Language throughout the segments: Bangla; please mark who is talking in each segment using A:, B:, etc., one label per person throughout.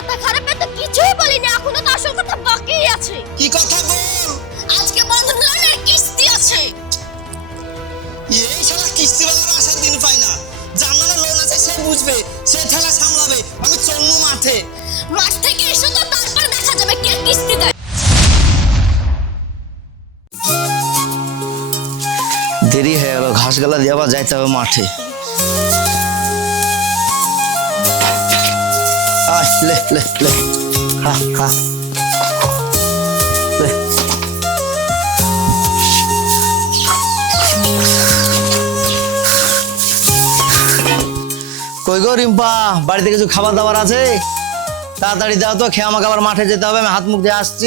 A: মাথা খারাপে তো কিছুই বলিনি, এখনো তো আসল কথা বাকি আছে।
B: কি কথা বল?
A: আজকে বন্ধন লোনের কিস্তি আছে।
B: এই শালা কিস্তিওয়ালার আসার দিন পায় না। জানালা লোন আছে সে বুঝবে, সে ঠেলা সামলাবে। আমি চলনু মাঠে।
A: মাঠ থেকে এসো তো, তারপর দেখা যাবে কে কিস্তি দেয়।
B: দেরি হয়ে গেল, ঘাসগালা দিয়ে আবার যাইতে হবে মাঠে। আয় লে লে লে, হা হা লে। কই গো রিম্পা, বাড়িতে কিছু খাবার দাবার আছে? তাড়াতাড়ি দাও তো, খেয়ে আমাকে আবার মাঠে যেতে হবে। আমি হাত মুখ দিয়ে আসছি।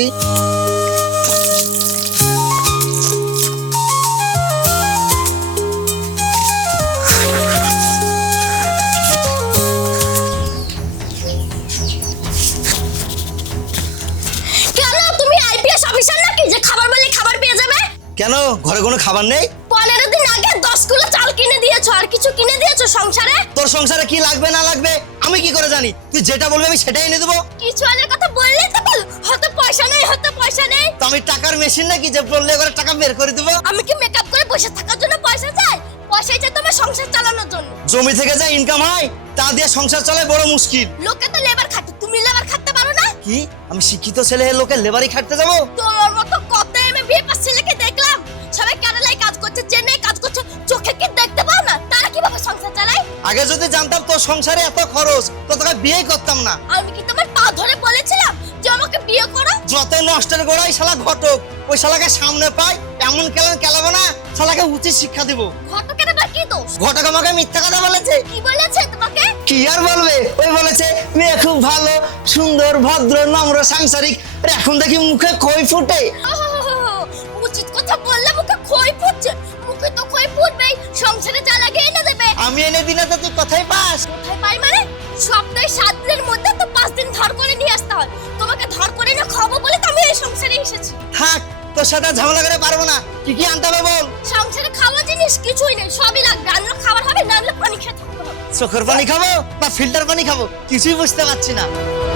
A: কেন তুমি আইপিএস অফিসার নাকি যে খাবার বলে খাবার পেয়ে যাবে?
B: কেন, ঘরে কোনো খাবার নেই?
A: 15 দিন আগে 10 কিলো চাল কিনে দিয়েছো, আর কিছু কিনে দিয়েছো সংসারে?
B: তোর সংসারে কি লাগবে না লাগবে আমি কি করে জানি? তুই যেটা বলবি আমি সেটাই এনে দেবো।
A: কিছু আনার কথা বললেই তো বল, হয়তো পয়সা নেই, হয়তো পয়সা নেই।
B: তো আমি টাকার মেশিন নাকি যে বললে করে টাকা বের করে দেবো?
A: আমি কি মেকআপ করে বসে থাকার জন্য পয়সা চাই? পয়সাই চাই তোমার সংসার চালানোর জন্য।
B: জমি থেকে যা ইনকাম হয় তা দিয়ে সংসার চালায় বড় মুশকিল।
A: লোকে তো লেবার খাটে, তুমি লেবার খাটতে পারো না?
B: কি আমি শিক্ষিত ছেলে হয়ে লোকের লেবারি খাটতে যাবো?
A: তোমার মতো কত এমএ বিয়ে পাস ছেলেকে দেখলাম, সবাই কেরালায় কাজ করছে, চেন্নাই কাজ করছে, চোখে কি দেখতে পাও না? তারা কিভাবে সংসার চালায়?
B: আগে যদি জানতাম তোর সংসারে এত খরচ তো তোকে বিয়ে করতাম না।
A: আমি কি তোমার পা ধরে বলেছিলাম যে আমাকে বিয়ে করো?
B: যত নষ্টের গোড়াই শালা ঘটক, ওই শালাকে সামনে পাই এমন কেলাবো না, শালাকে উচিত শিক্ষা দিব।
A: ঘটকের আবার কি দোষ?
B: ঘটক আমাকে মিথ্যা কথা বলেছে।
A: কি বলেছে তোমাকে?
B: কি আর বলবে, ওই বলেছে মেয়ে খুব ভালো, সুন্দর, ভদ্র, নম্র, সাংসারিক। আর এখন দেখি মুখে খই ফুটে।
A: উচিত কথা বললে মুখে খই ফুটছে? মুখে তো খই ফুটবেই, সংসারে যা লাগে এনে দেবে।
B: আমি এনে দিলে তো তুই কথাই পাস।
A: কোথায় পাই মানে? সপ্তাহে 7 দিনের মধ্যে তো 5 দিন ধর করে নিয়ে আসতে হয়। তোমাকে ধর করে না খাবো বলে তো আমি এই সংসারে এসেছি।
B: থাক, তোর সাথে ঝামেলা করে পারবো না। কি কি আনতে হবে বল?
A: সংসারে খাওয়া জিনিস কিছুই নেই, সবই লাগবে। আনলে খাবার হবে, না আনলে পানি খেতে হবে।
B: চোখের পানি খাবো না ফিল্টার পানি খাবো কিছুই বুঝতে পারছি না।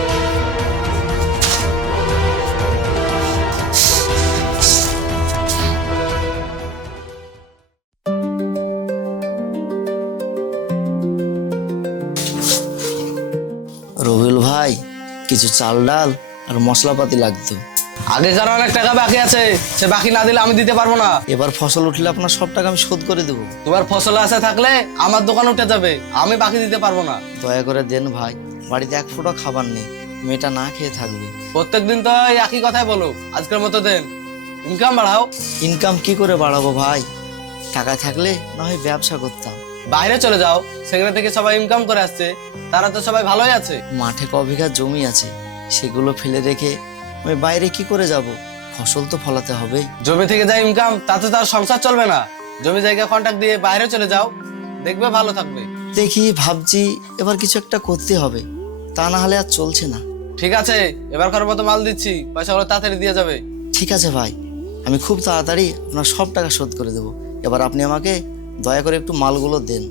B: রবিউল ভাই, কিছু চাল ডাল আর মশলাপাতি লাগতো।
C: আগেকার অনেক টাকা বাকি আছে, সে বাকি না দিলে আমি দিতে পারবো না।
B: এবার ফসল উঠলে আপনার সব টাকা আমি শোধ করে দেবো।
C: তোমার ফসল আসে থাকলে আমার দোকান উঠে যাবে, আমি বাকি দিতে পারবো না।
B: দয়া করে দেন ভাই, বাড়িতে এক ফোঁটা খাবার নেই, মেয়েটা না খেয়ে থাকবে।
C: প্রত্যেকদিন তো এই একই কথাই বলো, আজকের মতো দেন, ইনকাম বাড়াও।
B: ইনকাম কি করে বাড়াবো ভাই? টাকা থাকলে না হয় ব্যবসা করতাম।
C: বাইরে চলে যাও, সেখানে থেকে সবাই ইনকাম করে আসছে, তারা তো সবাই ভালোই আছে।
B: মাঠে ক বিঘা জমি আছে, সেগুলো ফেলে রেখে আমি বাইরে কি করে যাব? ফসল তো ফলাতে হবে।
C: জমি থেকে যা ইনকাম তাতে তার সংসার চলবে না। জমি জায়গা কন্ট্রাক্ট দিয়ে বাইরে চলে যাও, দেখবে ভালো থাকবে।
B: দেখি, ভাবছি এবার কিছু একটা করতে হবে, তা না হলে আর চলছে না।
C: ঠিক আছে, এবারকার মতো মাল দিচ্ছি, পয়সাগুলো তাড়াতাড়ি দিয়ে যাবে।
B: ঠিক আছে ভাই, আমি খুব তাড়াতাড়ি আপনার সব টাকা শোধ করে দেবো। এবার আপনি আমাকে দয়া করে একটু মালগুলো দেন।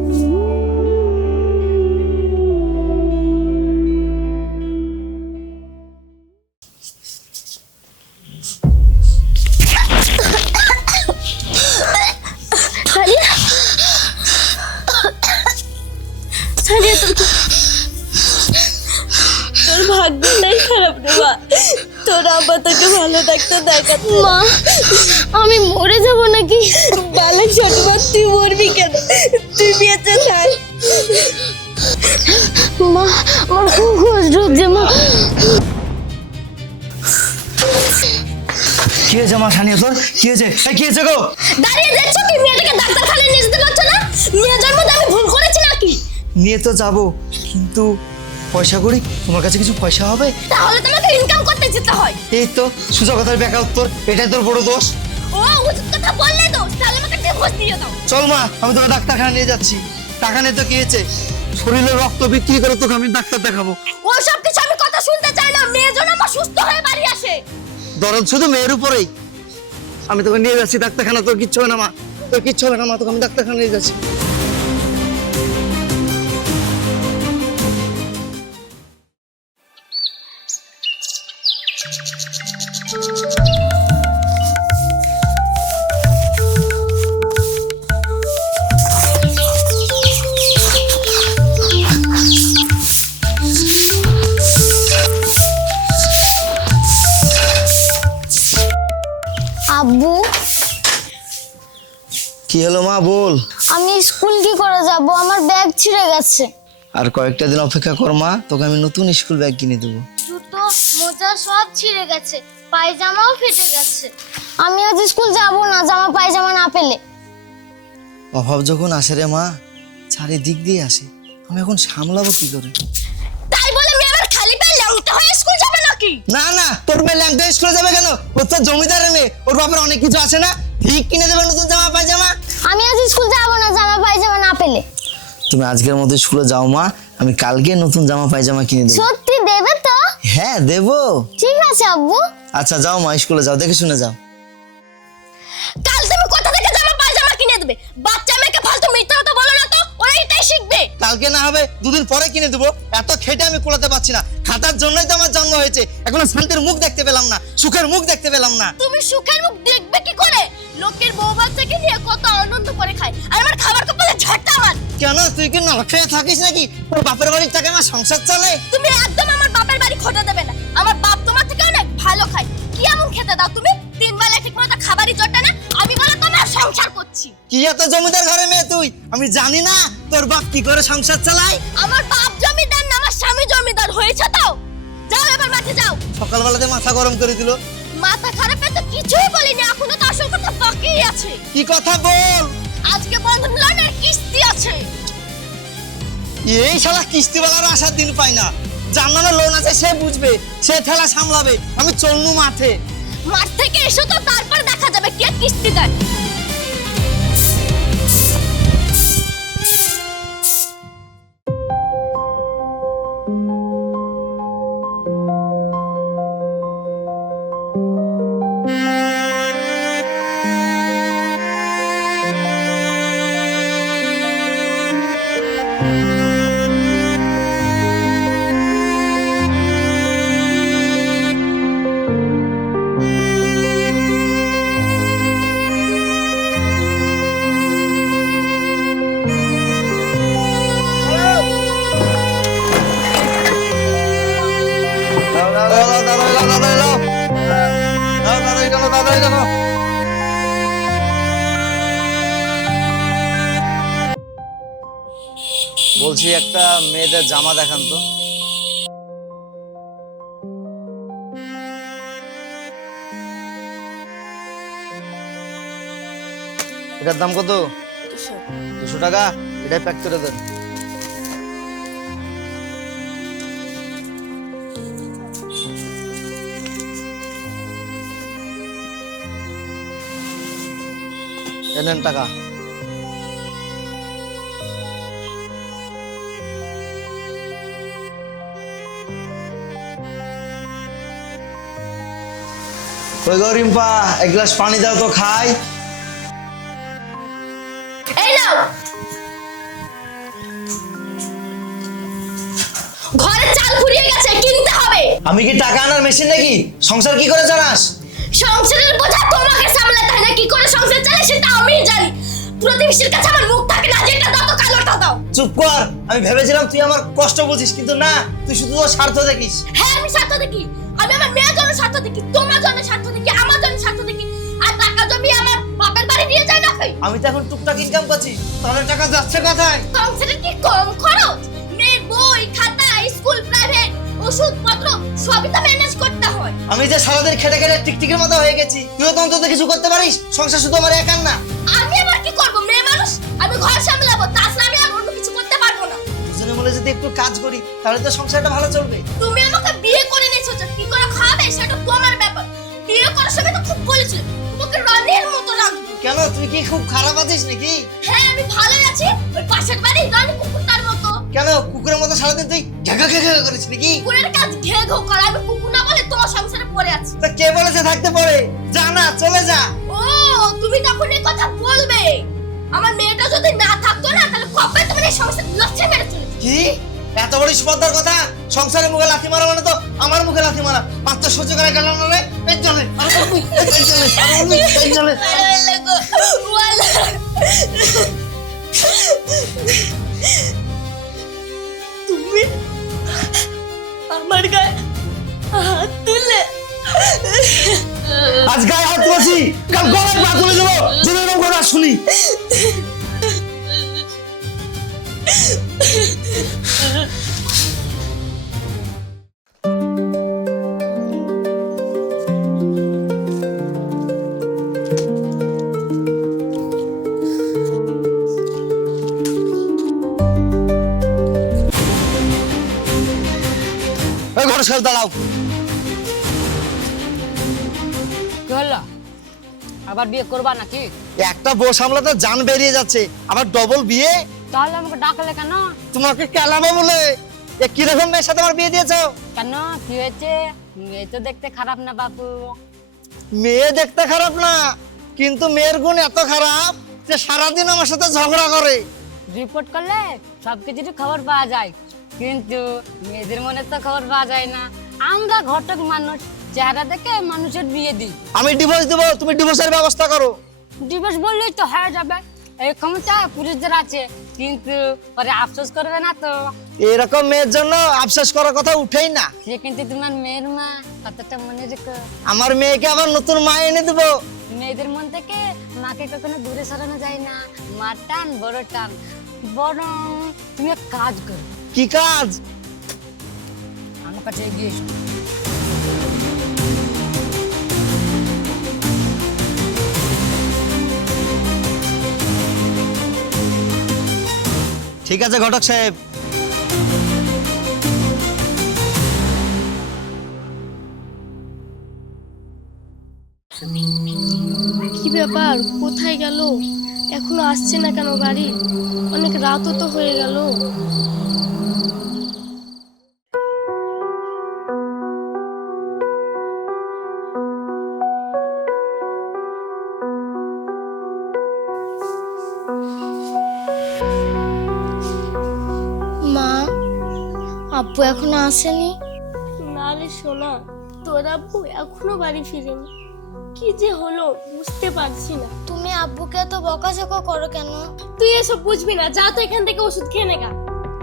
A: তোর ভাগ্যটাই খারাপ রে মা, তোর আপাতত ভালো থাকতে দেখা। মা, আমি মরে যাব নাকি? বালে ছোট মা, তুই মরবি কেন? তুই বেঁচে থাক মা, আমার খুব কষ্ট হচ্ছে মা।
B: কি হয়েছে মা? সানিয়া তোর কি হয়েছে? কি হয়েছে গো?
A: দাঁড়িয়ে দেখছো কি? মেয়েটাকে ডাক্তারখানায় নিয়ে যেতে পারছো না? নিয়ে যাওয়ার মধ্যে আমি ভুল করেছি নাকি?
B: নিয়ে তো যাবো, কিন্তু পয়সা করি, তোমার কাছে কিছু পয়সা হবে?
A: তাহলে তোমাকে ইনকাম করতে যেতে হয়।
B: এই তো সোজা কথার ব্যাকা উত্তর, এটাই তোর বড় দোষ।
A: ও উচিত কথা বললে দোষ, তাহলে আমাকে ডিভোর্স দিয়ে দাও।
B: চল মা, আমি তোকে ডাক্তারখানা নিয়ে যাচ্ছি। টাকা নিয়ে তো কি হয়েছে? শরীরের রক্ত বিক্রি করে তোকে আমি ডাক্তার দেখাবো।
A: ও সব কিছু আমি কথা শুনতে চাই না। মেয়ে যেন আমার সুস্থ হয়ে বাড়ি আসে।
B: দরদ শুধু মেয়ের উপরেই। আমি তোকে নিয়ে যাচ্ছি ডাক্তারখানা। তোর কিচ্ছু হবে না মা, তোর কিচ্ছু হবে না মা, তোকে আমি ডাক্তারখানা নিয়ে যাচ্ছি।
A: আব্বু,
B: কি হলো মা, বল।
A: আমি স্কুল কি করে যাব? আমার ব্যাগ ছিঁড়ে গেছে।
B: আর কয়েকটা দিন অপেক্ষা কর মা, তোকে আমি নতুন স্কুল ব্যাগ কিনে দেবো।
A: জুতো মোজা সব ছিঁড়ে গেছে, পায়জামাও ফেটে গেছে। আমি আজ স্কুল যাব না জামা পায়জামা না পেলে।
B: অভাব যখন আসে রে মা, চারিদিক দিয়ে আসে, আমি এখন সামলাবো কি করে?
A: তাই বলে মেয়ে আবার খালি পায়ে ল্যাংটা হয়ে স্কুল যাবে নাকি?
B: না না, তোর মেয়ে ল্যাংটা স্কুলে যাবে কেন? ওর তো জমিদারের মেয়ে, ওর বাপের অনেক কিছু আছে না, ঠিক কিনে দেবে নতুন জামা পায়জামা।
A: আমি আজ স্কুল যাব না জামা পায়জামা না পেলে।
B: তুমি আজকের মতো স্কুলে যাও মা, আমি কালকে নতুন জামা পায়জামা কিনে দেবো।
A: সত্যি দেবে তো?
B: হ্যাঁ দেবো।
A: ঠিক আছে আব্বু।
B: আচ্ছা যাও মা, স্কুলে যাও, দেখে শুনে যাও।
A: কাল তুমি কোথা থেকে জামা পায়জামা কিনে দেবে? বাচ্চা মেয়েকে ফালতু মিথ্যা কথা বলো না তো, ওরা এটাই শিখবে।
B: কালকে না হবে, দুদিন পরে কিনে দেবো। এত খেটে আমি কোলাতে পারছি না, খাতার জন্যই তো আমার জন্ম হয়েছে। এখনো শান্তির মুখ দেখতে পেলাম না, সুখের মুখ দেখতে পেলাম না।
A: তুমি সুখের মুখ দেখবে কি করে? লোকের বউ বাচ্চাকে নিয়ে কত আনন্দ করে খায়, আর আমার খাবার কপালে ঝাড়টা আমার।
B: কেন, তুই কি না খেয়ে থাকিস নাকি? তোর বাপের বাড়ির টাকা আমার সংসার চলে?
A: তুমি একদম আমার বাপের বাড়ি খোটা দেবে না। আমার বাপ তোমার থেকে অনেক ভালো খায়। কি এমন খেতে দাও তুমি? 3 বেলা ঠিকমতো খাবারই জোটে না, আমি বলে তোমার সংসার করছি।
B: কি এত জমিদার ঘরে মেয়ে তুই? আমি জানি না তোর বাপ কি করে সংসার চালায়?
A: আমার বাপ জমিদার না, আমার স্বামী জমিদার হয়েছে তো। যাও এবার মাঠে যাও।
B: সকালবেলাতে মাথা গরম করে দিল।
A: মাথা খারাপের তো কিছুই বলিনি, এখনো তো আসল কথা বাকি আছে।
B: কি কথা বল।
A: আজকে বন্ধন লোনের কিস্তি আছে।
B: এই শালা কিস্তিওয়ালার আসার দিন পাই না। যার নামে লোন আছে সে বুঝবে, সে ঠেলা সামলাবে, আমি চলনু মাঠে।
A: মাঠ থেকে এসো তো, তারপর দেখা যাবে কে কিস্তি দেয়।
C: বলছি একটা মেয়েদের জামা দেখান তো। এটার দাম কত? 200 টাকা। এটাই প্যাক করে দেন। এনেন টাকা।
B: ওই গো রিম্পা, এক গ্লাস পানি দাও তো খাই।
A: এই নাও। ঘরে চাল ফুরিয়ে গেছে, কিনতে হবে।
B: আমি কি টাকা আনার মেশিন নাকি? সংসার কি করে চালাস?
A: সংসারের বোঝা তোমাকে সামলাতে হয় না, কি করে সংসার চলে সেটা আমি জানি। প্রতিবেশীর কাছে আমার মুখ থাকে না, যেটা দাও তো কালোটা দাও।
B: চুপ কর, আমি ভেবেছিলাম তুই আমার কষ্ট বুঝিস, কিন্তু না, তুই শুধু তোর স্বার্থ দেখিস।
A: হ্যাঁ আমি স্বার্থ দেখি, আমি আমার মেয়ের জন্য স্বার্থ দেখি, তোমার জন্য স্বার্থ দেখি, আমার জন্য স্বার্থ দেখি। আর টাকা জমি আমার বাপের বাড়ি নিয়ে যায় না।
B: আমি তো এখন টুকটাক ইনকাম করছি, তাহলে টাকা যাচ্ছে কোথায়?
A: সংসারে কি কম খরচ? মেয়ের বই খাতা, স্কুল, প্রাইভেট, ওষুধপত্র সবই তো ম্যানেজ করতে হয়।
B: আমি যে সারাদিন খেটে খেটে টিকটিকের মতো হয়ে গেছি, তুইও তো অন্তত কিছু করতে পারিস। সংসার শুধু আমার একার না।
A: আমি আবার কি করব? মেয়ে মানুষ, আমি ঘর সামলাবো, তাছাড়া আমি আর অন্য কিছু করতে পারবো না।
B: দুজনে মিলে যদি একটু কাজ করি তাহলে তো সংসারটা ভালো চলবে।
A: তুমি আমাকে বিয়ে করে নিয়েছো, যে কি করে খাবে সেটা তোমার ব্যাপার। বিয়ে করার সময় তো খুব বলেছিল তোমাকে রানীর মতো লাগবে।
B: কেন, তুই কি খুব খারাপ আছিস নাকি?
A: হ্যাঁ আমি ভালোই আছি, ওই পাশের বাড়ি রানী কুকুরটার মতো।
B: কেন, কুকুরের মতো সারাদিন তুই ঘেঘা ঘেঘা করিস নাকি?
A: কুকুরের কাজ ঘে ঘো করা, আমি কুকুর না বলে তোমার সংসারে পড়ে আছি।
B: তা কে বলেছে থাকতে পারে? যা না, চলে যা।
A: ও তুমি তখন এই কথা বলবে? আমার মেয়েটা যদি না থাকতো না, তাহলে কবে তুমি এই সংসার লক্ষ্যে মেরে চলে।
B: কি এত বড় স্পর্ধার কথা সংসারে মুখে লাথি মারা মানে তো আমার মুখে লাথি মারা মাত্র সহ্য করে গেলাম না রে এই চলে এই চলে এই চলে
A: তুমি আমার গায়ে হাত তুলে
B: আজ গায়ে হাত তুলেছি কাল গলায় পা তুলে দেবো যদি এরকম কথা শুনি ওই ঘরে সব দাঁড়াও
D: কি হলো আবার বিয়ে করবা নাকি?
B: একটা বউ সামলাতে জান বেরিয়ে যাচ্ছে আবার ডবল বিয়ে
D: তাহলে আমাকে ডাকলে কেন?
B: তোমাকে কেলামো বলে এ কিরকম মেয়ের সাথে আমার বিয়ে দিয়েছো
D: কেন কি হয়েছে? মেয়ে তো দেখতে খারাপ না বাবু।
B: মেয়ে দেখতে খারাপ না কিন্তু মেয়ের গুণ এত খারাপ যে সারাদিন আমার সাথে ঝগড়া করে
D: রিপোর্ট করলে সবকিছুরই খবর পাওয়া যায়, কিন্তু মেয়েদের মনে তো খবর পাওয়া যায় না। আমরা ঘটক মানুষ, চেহারা দেখে মানুষের বিয়ে দিই।
B: আমি ডিভোর্স দেবো তুমি ডিভোর্সের ব্যবস্থা করো
D: ডিভোর্স বললেই তো হয়ে যাবে, এই ক্ষমতা পুরুষদের আছে, কিন্তু পরে আফসোস করবে না তো।
B: এরকম মেয়ের জন্য আফসোস করার কথা উঠেই না
D: সে কিন্তু তোমার মেয়ের মা, কথাটা মনে রেখো।
B: আমার মেয়েকে আবার নতুন মা এনে দেবো
D: মেয়েদের মন থেকে মাকে কখনো দূরে সরানো যায় না, মা টান বড় টান। বরং তুমি এক কাজ করো,
B: কি কাজ
D: আমার কাছে এগিয়ে এসো।
B: ঠিক আছে ঘটক সাহেব
A: কি ব্যাপার, কোথায় গেল? এখনো আসছে না কেন বাড়ি? অনেক রাতও তো হয়ে গেল। মা, আব্বু এখনো আসেনি? না রে সোনা, তোর আব্বু এখনো বাড়ি ফিরেনি। কি যে হলো বুঝতে পারছি না।
E: তুমি আব্বুকে এত বকাঝকা করো কেন?
A: তুই এসব বুঝবি না, যা তো এখান থেকে ওষুধ খেয়ে নেগা।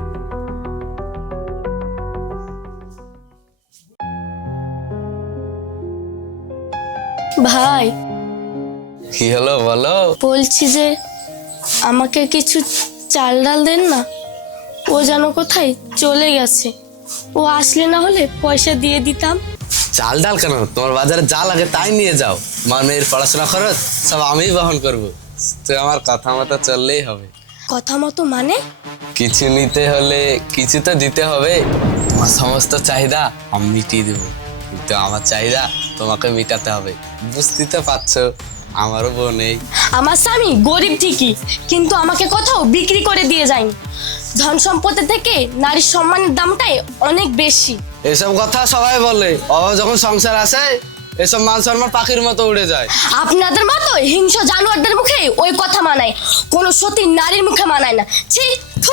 A: ভাই,
C: কি হলো বলো?
A: বলছি যে আমাকে কিছু চাল ডাল দেন না, ও যেন কোথায় চলে গেছে। ও আসলে না হলে পয়সা দিয়ে দিতাম।
C: চাল ডাল কেন, তোমার বাজারে যা লাগে তাই নিয়ে যাও। আমার মেয়ের পড়াশোনা খরচ সব আমিই বহন করব, তো আমার কথা মতো চললেই হবে।
A: কথা মতো মানে?
C: কিছু নিতে হলে কিছু তো দিতে হবে। তোমার সমস্ত চাহিদা আমি মিটিয়ে দেবো, কিন্তু আমার চাহিদা তোমাকে মিটাতে হবে। বুঝতে তো পারছো আমারও বউ নেই।
A: আমার স্বামী গরিব ঠিকই, কিন্তু আমাকে কোথাও বিক্রি করে দিয়ে যায়নি। ধন সম্পত্তি থেকে নারীর সম্মানের দামটাই অনেক বেশি।
C: এসব কথা সবাই বলে, অভাব যখন সংসার আসে এসব মান সম্মান পাখির মতো উড়ে যায়।
A: আপনাদের মতো হিংস্র জানোয়ারদের মুখে ওই কথা মানায়, কোনো সতী নারীর মুখে মানায় না। ছি, থু।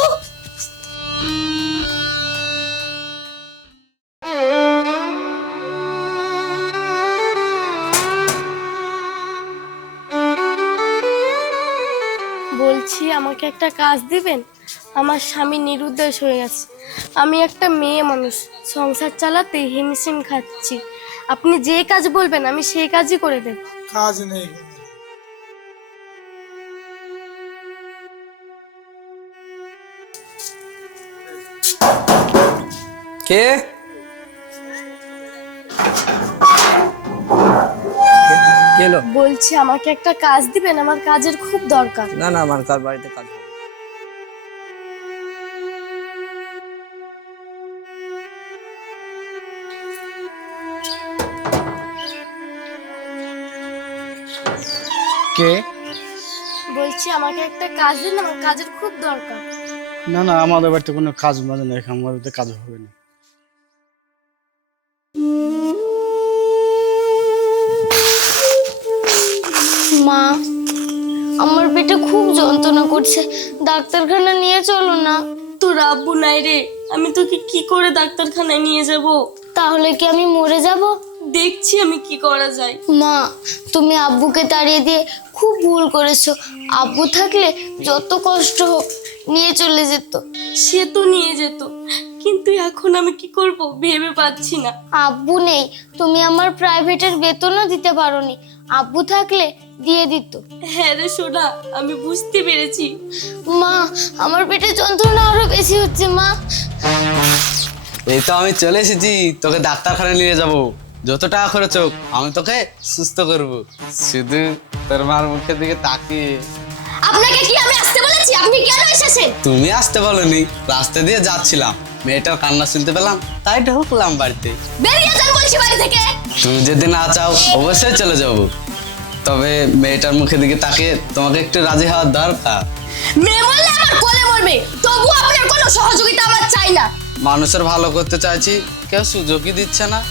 A: বলছি আমাকে একটা কাজ দিবেন? আমার স্বামী নিরুদ্দেশ হয়ে গেছে। আমি একটা মেয়ে মানুষ, সংসার চালাতে হিমশিম খাচ্ছি। আপনি যে কাজ বলবেন আমি সেই কাজই করে দেব।
F: কাজ নেই।
C: কে?
G: গেলো?
A: বলছি আমাকে একটা কাজ দিবেন, আমার কাজের খুব দরকার।
G: না না, আমার তার বাড়িতে কাজ হবে।
F: কে?
A: বলছি আমাকে একটা কাজ দিন, আমার কাজের খুব দরকার।
F: না না, আমাদের বাড়িতে কোনো কাজ বাজ নেই, আমার বাড়িতে কাজ হবে না।
A: মা, আমার পেটে খুব যন্ত্রণা করছে, ডাক্তারখানা নিয়ে চলো না। তোর আব্বু নাই রে, আমি তোকে কি করে ডাক্তারখানায় নিয়ে যাব?
E: তাহলে কি আমি মরে যাব?
A: দেখছি আমি কি করা যায়।
E: মা, তুমি আব্বুকে তাড়িয়ে দিয়ে খুব ভুল করেছো। আব্বু থাকলে যত কষ্ট হোক নিয়ে চলে যেত।
A: সে তো নিয়ে যেত, কিন্তু এখন আমি কি করব ভেবে পাচ্ছি না।
E: আব্বু নেই, তুমি আমার প্রাইভেটের বেতনও দিতে পারোনি। আব্বু থাকলে দিয়ে দিত।
A: হ্যাঁ রে সোনা, আমি বুঝতে পেরেছি।
E: মা, আমার পেটে যন্ত্রণা আরো বেশি হচ্ছে মা।
C: এই তো আমি চলে এসেছি, তোকে ডাক্তারখানায় নিয়ে যাব। যত টাকা খরচ হোক আমি তোকে সুস্থ করব, শুধু তোর মার মুখের দিকে তাকিয়ে।
A: আপনাকে কি আমি আসতে বলেছি? আপনি কেন এসেছেন?
C: তুমি আসতে বলনি, রাস্তা দিয়ে যাচ্ছিলাম, মেয়েটার কান্না শুনতে পেলাম, তাই ঢুকলাম বাড়িতে।
A: বেরিয়ে যান বলছি বাড়ি থেকে।
C: তুমি যদি না চাও অবশ্যই চলে যাব, তবে মেয়েটার মুখের দিকে তাকিয়ে তোমাকে একটু রাজি হওয়ার দরকার।
A: মেয়ে বললে আমার কোলে মরবে, তবু আপনার কোনো সহযোগিতা আমার চাই না।
C: মানুষের ভালো করতে চাইছি, কেউ সুযোগই দিচ্ছে না।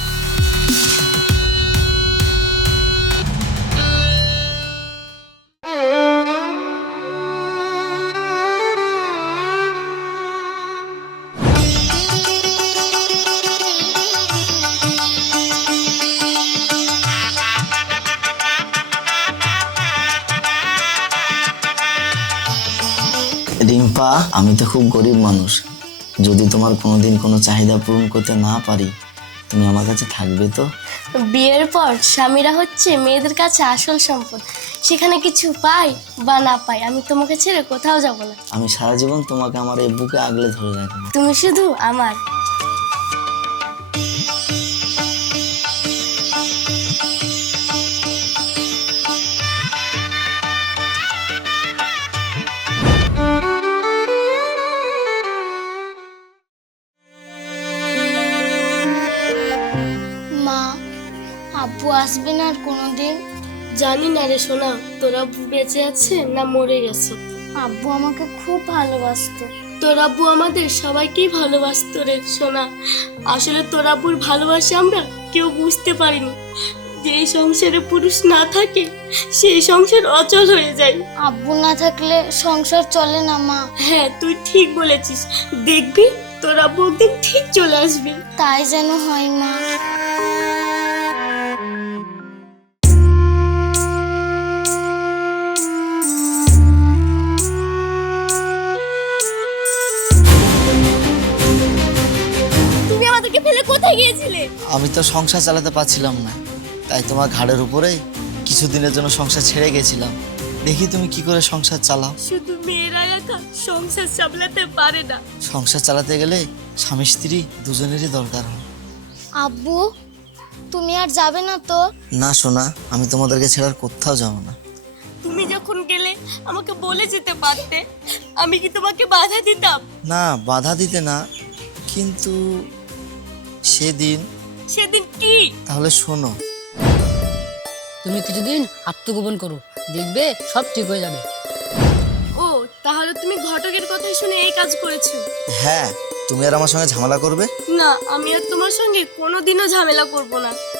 H: রিম্পা, আমি তো খুব গরিব মানুষ। যদি তোমার কোনোদিন কোনো চাহিদা পূরণ করতে না পারি, তুমি আমার কাছে থাকবে তো?
A: বিয়ের পর স্বামীরা হচ্ছে মেয়েদের কাছে আসল সম্পদ। সেখানে কিছু পাই বা না পাই, আমি তোমাকে ছেড়ে কোথাও যাব না।
H: আমি সারা জীবন তোমাকে আমার এই বুকে আগলে ধরে রাখবো।
A: তুমি শুধু আমার।
E: মা, আব্বু আসবে না আর কোনোদিন?
A: জানি না রে সোনা, তোরা বেঁচে আছে না মরে গেছে।
E: আব্বু আমাকে খুব ভালোবাসতো।
A: তোর আব্বু আমাদের সবাইকেই ভালোবাসতো রে সোনা। আসলে তোর আব্বুর ভালোবাসা আমরা কেউ বুঝতে পারিনি। যেই সংসারে পুরুষ না থাকে সেই সংসার অচল হয়ে যায়।
E: আব্বু না থাকলে সংসার চলে না মা।
A: হ্যাঁ, তুই ঠিক বলেছিস। দেখবি তোর আব্বু একদিন ঠিক চলে আসবে।
E: তাই যেন হয় মা।
A: তুমি আমাদেরকে ফেলে কোথায় গিয়েছিলে?
H: আমি তো সংসার চালাতে পারছিলাম না, তাই তোমার ঘাড়ের উপরে কিছুদিনের জন্য সংসার ছেড়ে গেছিলাম। দেখি তুমি কি করে সংসার চালাও।
A: শুধু মেয়েরা একা সংসার সামলাতে পারে না।
H: সংসার চালাতে গেলে স্বামী স্ত্রী দুজনেরই দরকার হয়।
E: আব্বু, তুমি আর যাবে না তো?
H: না সোনা, আমি তোমাদেরকে ছেড়ে আর কোথাও যাব না।
A: তুমি যখন গেলে আমাকে বলে যেতে পারতে, আমি কি তোমাকে বাধা দিতাম?
H: না, বাধা দিতে না, কিন্তু সেদিন।
A: সেদিন কি?
H: তাহলে শোনো।
D: তুমি কিছুদিন আত্মগোপন করো, দেখবে সব ঠিক হয়ে যাবে।
A: ও, তাহলে তুমি ঘটকের কথা শুনে এই কাজ করেছো?
H: হ্যাঁ, তুমি আর আমার সঙ্গে ঝামেলা করবে?
A: না, আমি আর তোমার সঙ্গে কোনোদিনও ঝামেলা করব না।